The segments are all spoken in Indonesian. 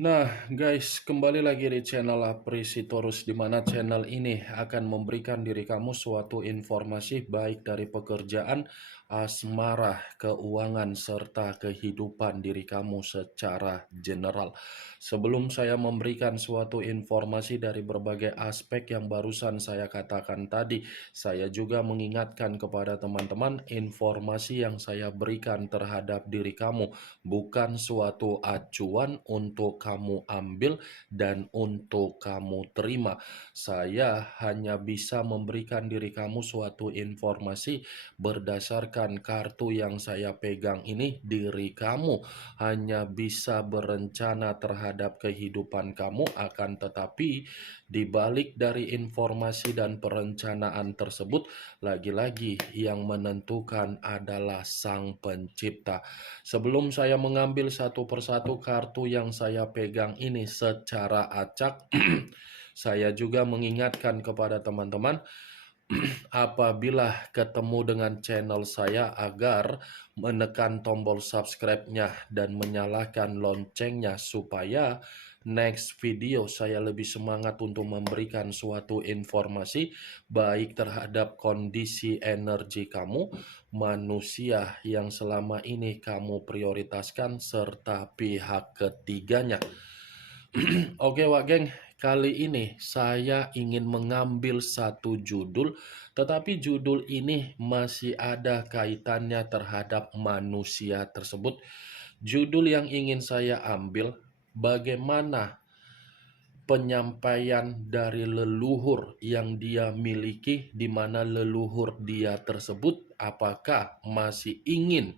Nah, guys, kembali lagi di channel Aprisitorus, di mana channel ini akan memberikan diri kamu suatu informasi baik dari pekerjaan, asmara, keuangan, serta kehidupan diri kamu secara general. Sebelum saya memberikan suatu informasi dari berbagai aspek yang barusan saya katakan tadi, saya juga mengingatkan kepada teman-teman informasi yang saya berikan terhadap diri kamu bukan suatu acuan untuk kamu ambil dan untuk kamu terima. Saya hanya bisa memberikan diri kamu suatu informasi berdasarkan kartu yang saya pegang ini. Diri kamu hanya bisa berencana terhadap kehidupan kamu, akan tetapi di balik dari informasi dan perencanaan tersebut, lagi-lagi yang menentukan adalah Sang Pencipta. Sebelum saya mengambil satu persatu kartu yang saya pegang ini secara acak, saya juga mengingatkan kepada teman-teman, apabila ketemu dengan channel saya agar menekan tombol subscribe-nya dan menyalakan loncengnya supaya next video saya lebih semangat untuk memberikan suatu informasi baik terhadap kondisi energi kamu, manusia yang selama ini kamu prioritaskan, serta pihak ketiganya. Oke Wak Geng, kali ini saya ingin mengambil satu judul, tetapi judul ini masih ada kaitannya terhadap manusia tersebut. Judul yang ingin saya ambil, bagaimana penyampaian dari leluhur yang dia miliki, di mana leluhur dia tersebut apakah masih ingin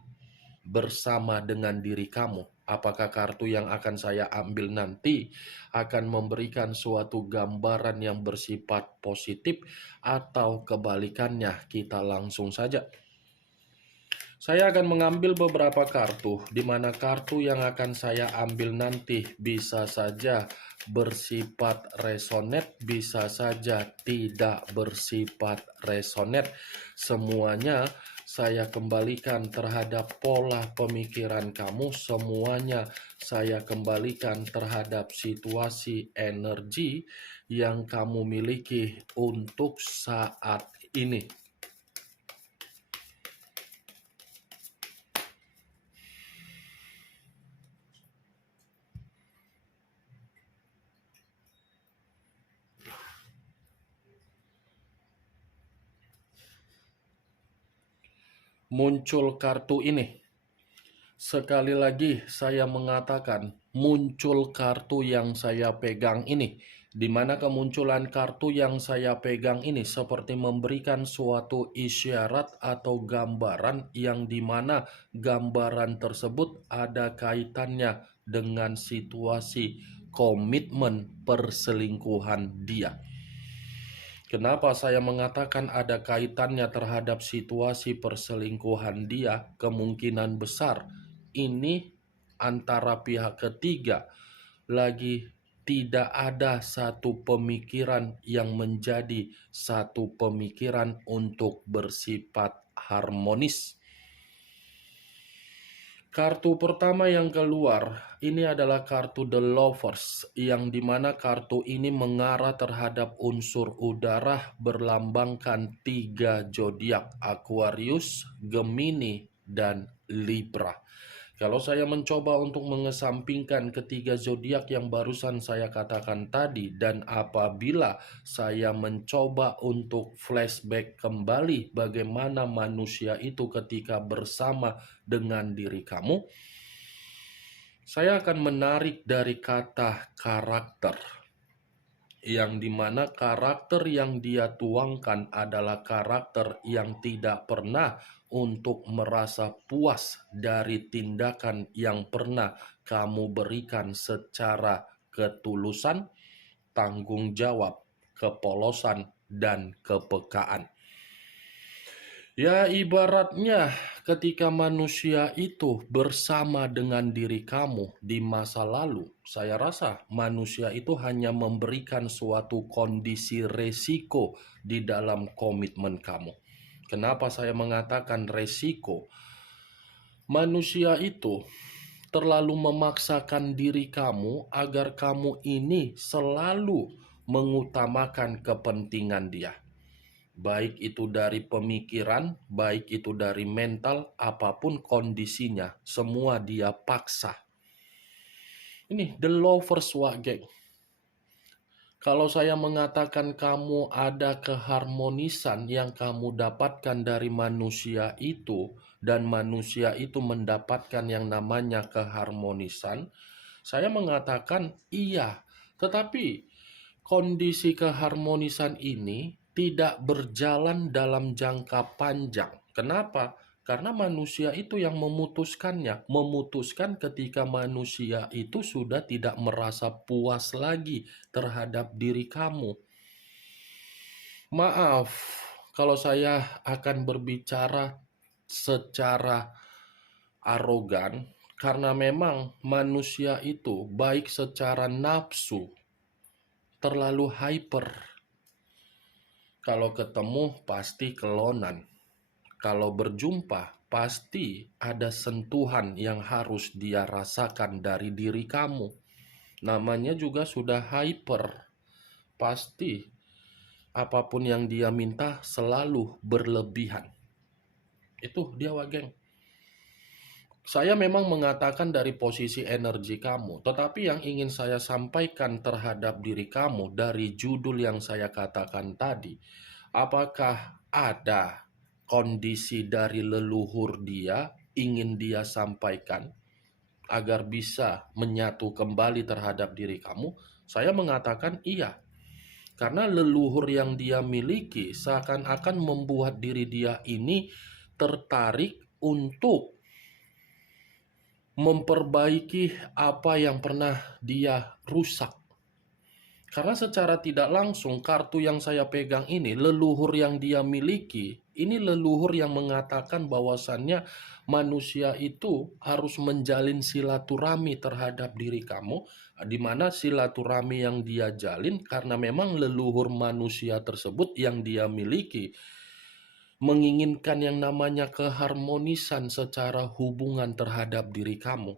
bersama dengan diri kamu. Apakah kartu yang akan saya ambil nanti akan memberikan suatu gambaran yang bersifat positif atau kebalikannya? Kita langsung saja. Saya akan mengambil beberapa kartu, di mana kartu yang akan saya ambil nanti bisa saja bersifat resonate, bisa saja tidak bersifat resonate. Semuanya saya kembalikan terhadap pola pemikiran kamu, semuanya saya kembalikan terhadap situasi energi yang kamu miliki untuk saat ini. Muncul kartu ini. Sekali lagi saya mengatakan, muncul kartu yang saya pegang ini, di mana kemunculan kartu yang saya pegang ini seperti memberikan suatu isyarat atau gambaran yang dimana gambaran tersebut ada kaitannya dengan situasi komitmen perselingkuhan dia. Kenapa saya mengatakan ada kaitannya terhadap situasi perselingkuhan dia? Kemungkinan besar ini antara pihak ketiga lagi tidak ada satu pemikiran yang menjadi satu pemikiran untuk bersifat harmonis. Kartu pertama yang keluar ini adalah kartu The Lovers, yang dimana kartu ini mengarah terhadap unsur udara berlambangkan 3 zodiak: Aquarius, Gemini, dan Libra. Kalau saya mencoba untuk mengesampingkan ketiga zodiak yang barusan saya katakan tadi, dan apabila saya mencoba untuk flashback kembali bagaimana manusia itu ketika bersama dengan diri kamu, saya akan menarik dari kata karakter, yang dimana karakter yang dia tuangkan adalah karakter yang tidak pernah untuk merasa puas dari tindakan yang pernah kamu berikan secara ketulusan, tanggung jawab, kepolosan, dan kepekaan. Ya, ibaratnya ketika manusia itu bersama dengan diri kamu di masa lalu, saya rasa manusia itu hanya memberikan suatu kondisi resiko di dalam komitmen kamu. Kenapa saya mengatakan resiko? Manusia itu terlalu memaksakan diri kamu agar kamu ini selalu mengutamakan kepentingan dia. Baik itu dari pemikiran, baik itu dari mental, apapun kondisinya, semua dia paksa. Ini the lovers wa geng. Kalau saya mengatakan kamu ada keharmonisan yang kamu dapatkan dari manusia itu, dan manusia itu mendapatkan yang namanya keharmonisan, saya mengatakan iya. Tetapi kondisi keharmonisan ini tidak berjalan dalam jangka panjang. Kenapa? Karena manusia itu yang memutuskannya. Memutuskan ketika manusia itu sudah tidak merasa puas lagi terhadap diri kamu. Maaf kalau saya akan berbicara secara arogan, karena memang manusia itu baik secara nafsu terlalu hyper. Kalau ketemu pasti kelonan. Kalau berjumpa pasti ada sentuhan yang harus dia rasakan dari diri kamu. Namanya juga sudah hyper. Pasti apapun yang dia minta selalu berlebihan. Itu dia wageng. Saya memang mengatakan dari posisi energi kamu, tetapi yang ingin saya sampaikan terhadap diri kamu dari judul yang saya katakan tadi, apakah ada kondisi dari leluhur dia ingin dia sampaikan agar bisa menyatu kembali terhadap diri kamu? Saya mengatakan iya. Karena leluhur yang dia miliki seakan-akan membuat diri dia ini tertarik untuk memperbaiki apa yang pernah dia rusak. Karena secara tidak langsung kartu yang saya pegang ini, leluhur yang dia miliki, ini leluhur yang mengatakan bahwasannya manusia itu harus menjalin silaturahmi terhadap diri kamu, di mana silaturahmi yang dia jalin karena memang leluhur manusia tersebut yang dia miliki menginginkan yang namanya keharmonisan secara hubungan terhadap diri kamu.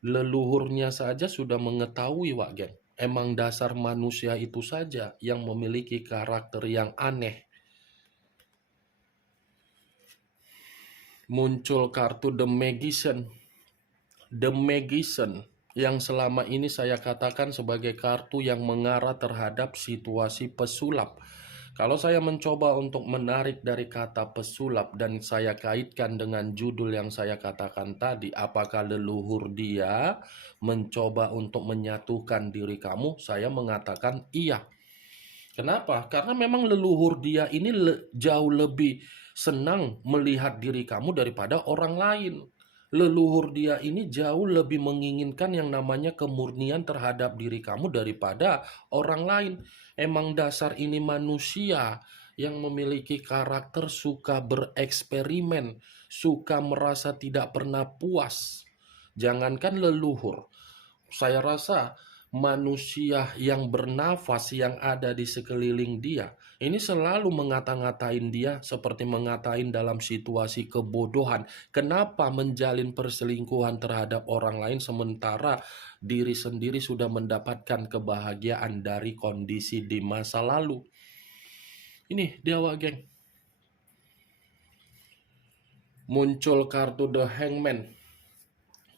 Leluhurnya saja sudah mengetahui, Wak Geng. Emang dasar manusia itu saja yang memiliki karakter yang aneh. Muncul kartu The Magician. The Magician yang selama ini saya katakan sebagai kartu yang mengarah terhadap situasi pesulap. Kalau saya mencoba untuk menarik dari kata pesulap dan saya kaitkan dengan judul yang saya katakan tadi, apakah leluhur dia mencoba untuk menyatukan diri kamu? Saya mengatakan iya. Kenapa? Karena memang leluhur dia ini jauh lebih senang melihat diri kamu daripada orang lain. Leluhur dia ini jauh lebih menginginkan yang namanya kemurnian terhadap diri kamu daripada orang lain. Emang dasar ini manusia yang memiliki karakter suka bereksperimen, suka merasa tidak pernah puas. Jangankan leluhur, saya rasa manusia yang bernafas yang ada di sekeliling dia ini selalu ngata-ngatain dia seperti mengatain dalam situasi kebodohan. Kenapa menjalin perselingkuhan terhadap orang lain sementara diri sendiri sudah mendapatkan kebahagiaan dari kondisi di masa lalu? Ini dia geng. Muncul kartu The Hangman.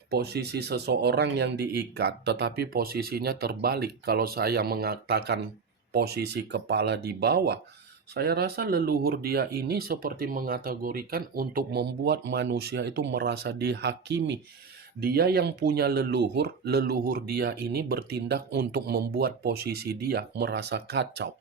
Posisi seseorang yang diikat tetapi posisinya terbalik. Kalau saya mengatakan posisi kepala di bawah, saya rasa leluhur dia ini seperti mengategorikan untuk membuat manusia itu merasa dihakimi. Dia yang punya leluhur, leluhur dia ini bertindak untuk membuat posisi dia merasa kacau.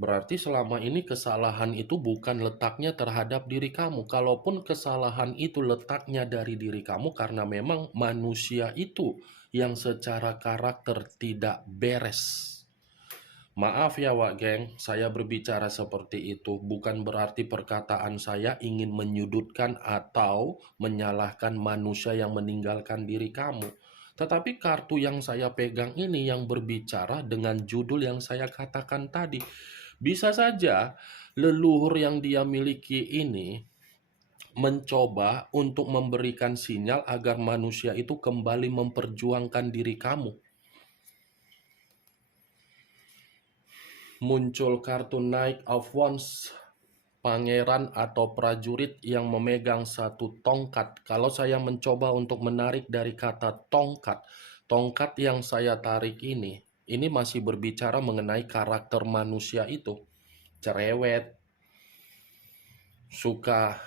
Berarti selama ini kesalahan itu bukan letaknya terhadap diri kamu. Kalaupun kesalahan itu letaknya dari diri kamu karena memang manusia itu yang secara karakter tidak beres. Maaf ya Wak Geng, saya berbicara seperti itu bukan berarti perkataan saya ingin menyudutkan atau menyalahkan manusia yang meninggalkan diri kamu. Tetapi kartu yang saya pegang ini yang berbicara dengan judul yang saya katakan tadi. Bisa saja leluhur yang dia miliki ini mencoba untuk memberikan sinyal agar manusia itu kembali memperjuangkan diri kamu. Muncul kartu Knight of Wands, pangeran atau prajurit yang memegang satu tongkat. Kalau saya mencoba untuk menarik dari kata tongkat, tongkat yang saya tarik ini masih berbicara mengenai karakter manusia itu. Cerewet, suka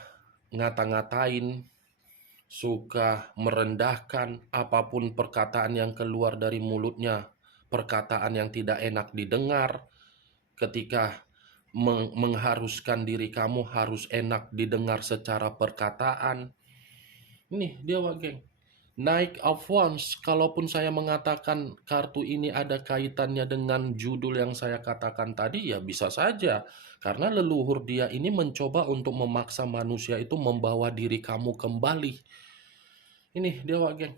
ngata-ngatain, suka merendahkan, apapun perkataan yang keluar dari mulutnya, perkataan yang tidak enak didengar, ketika mengharuskan diri kamu harus enak didengar secara perkataan. Nih dia geng, Knight of Wands. Kalaupun saya mengatakan kartu ini ada kaitannya dengan judul yang saya katakan tadi, ya bisa saja. Karena leluhur dia ini mencoba untuk memaksa manusia itu membawa diri kamu kembali. Ini dia geng.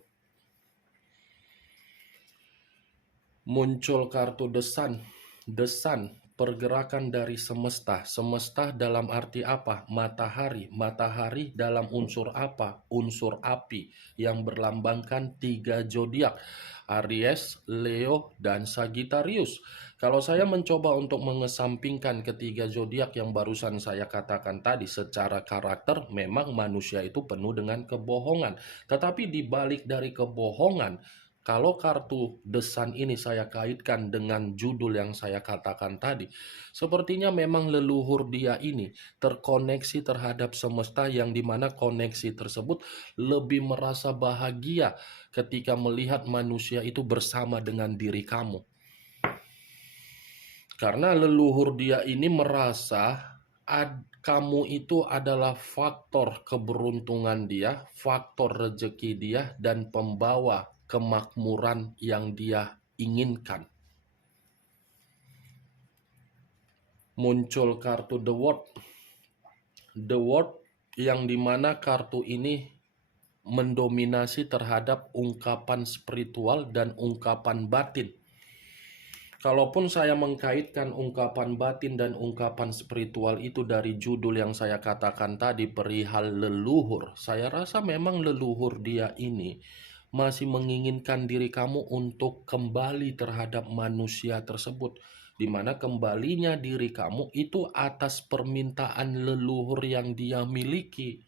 Muncul kartu The Sun. The Sun, pergerakan dari semesta. Semesta dalam arti apa? Matahari. Matahari dalam unsur apa? Unsur api yang berlambangkan 3 zodiak, Aries, Leo, dan Sagittarius. Kalau saya mencoba untuk mengesampingkan ketiga zodiak yang barusan saya katakan tadi, secara karakter memang manusia itu penuh dengan kebohongan. Tetapi di balik dari kebohongan, kalau kartu The Sun ini saya kaitkan dengan judul yang saya katakan tadi, sepertinya memang leluhur dia ini terkoneksi terhadap semesta, yang dimana koneksi tersebut lebih merasa bahagia ketika melihat manusia itu bersama dengan diri kamu. Karena leluhur dia ini merasa kamu itu adalah faktor keberuntungan dia, faktor rezeki dia, dan pembawa kemakmuran yang dia inginkan. Muncul kartu The World. The World yang dimana kartu ini mendominasi terhadap ungkapan spiritual dan ungkapan batin. Kalaupun saya mengkaitkan ungkapan batin dan ungkapan spiritual itu dari judul yang saya katakan tadi, perihal leluhur, saya rasa memang leluhur dia ini masih menginginkan diri kamu untuk kembali terhadap manusia tersebut, di mana kembalinya diri kamu itu atas permintaan leluhur yang dia miliki.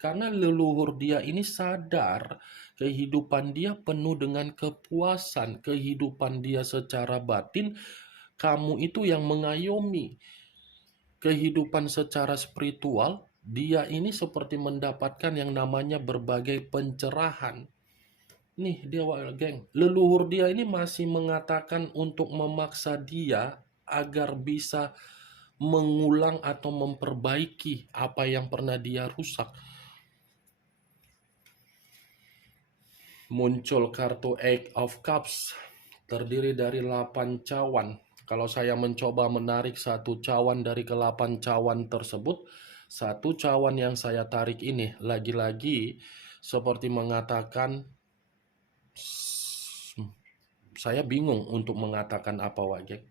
Karena leluhur dia ini sadar kehidupan dia penuh dengan kepuasan, kehidupan dia secara batin, kamu itu yang mengayomi. Kehidupan secara spiritual, dia ini seperti mendapatkan yang namanya berbagai pencerahan. Nih dia geng, leluhur dia ini masih mengatakan untuk memaksa dia agar bisa mengulang atau memperbaiki apa yang pernah dia rusak. Muncul kartu Eight of Cups, terdiri dari 8 cawan. Kalau saya mencoba menarik satu cawan dari ke-8 cawan tersebut, satu cawan yang saya tarik ini lagi-lagi seperti mengatakan, saya bingung untuk mengatakan apa wajek.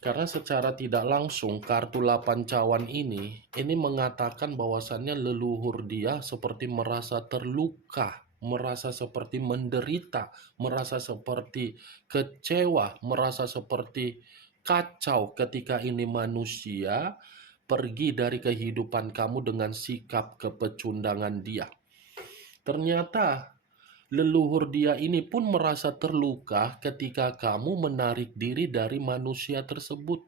Karena secara tidak langsung kartu 8 cawan ini mengatakan bahwasannya leluhur dia seperti merasa terluka, merasa seperti menderita, merasa seperti kecewa, merasa seperti kacau ketika ini manusia pergi dari kehidupan kamu dengan sikap kepecundangan dia. Ternyata leluhur dia ini pun merasa terluka ketika kamu menarik diri dari manusia tersebut.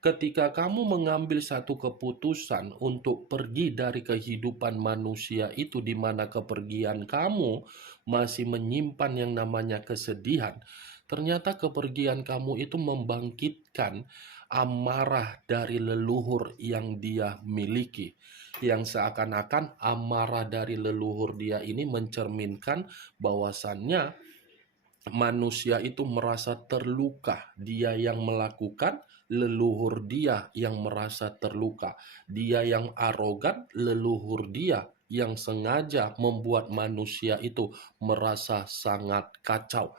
Ketika kamu mengambil satu keputusan untuk pergi dari kehidupan manusia itu, di mana kepergian kamu masih menyimpan yang namanya kesedihan, ternyata kepergian kamu itu membangkitkan amarah dari leluhur yang dia miliki. Yang seakan-akan amarah dari leluhur dia ini mencerminkan bahwasannya manusia itu merasa terluka. Dia yang melakukan, leluhur dia yang merasa terluka. Dia yang arogan, leluhur dia yang sengaja membuat manusia itu merasa sangat kacau.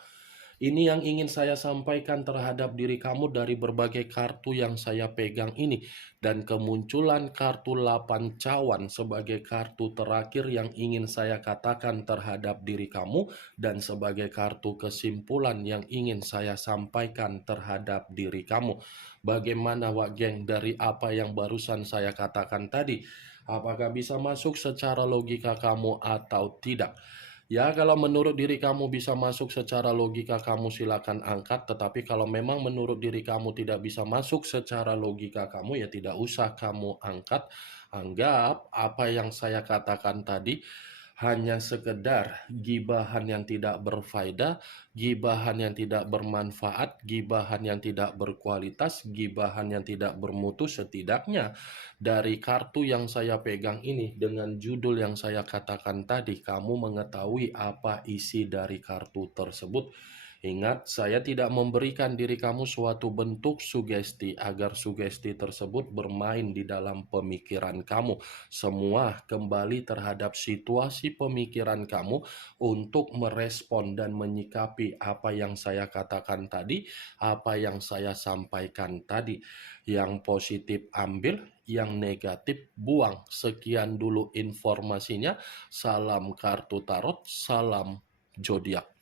Ini yang ingin saya sampaikan terhadap diri kamu dari berbagai kartu yang saya pegang ini. Dan kemunculan kartu 8 cawan sebagai kartu terakhir yang ingin saya katakan terhadap diri kamu. Dan sebagai kartu kesimpulan yang ingin saya sampaikan terhadap diri kamu. Bagaimana Wak Geng dari apa yang barusan saya katakan tadi? Apakah bisa masuk secara logika kamu atau tidak? Ya, kalau menurut diri kamu bisa masuk secara logika kamu silakan angkat, tetapi kalau memang menurut diri kamu tidak bisa masuk secara logika kamu, ya tidak usah kamu angkat. Anggap apa yang saya katakan tadi hanya sekedar gibahan yang tidak berfaedah, gibahan yang tidak bermanfaat, gibahan yang tidak berkualitas, gibahan yang tidak bermutu. Setidaknya dari kartu yang saya pegang ini dengan judul yang saya katakan tadi, kamu mengetahui apa isi dari kartu tersebut. Ingat, saya tidak memberikan diri kamu suatu bentuk sugesti agar sugesti tersebut bermain di dalam pemikiran kamu. Semua kembali terhadap situasi pemikiran kamu untuk merespon dan menyikapi apa yang saya katakan tadi, apa yang saya sampaikan tadi. Yang positif ambil, yang negatif buang. Sekian dulu informasinya. Salam kartu tarot, salam zodiak.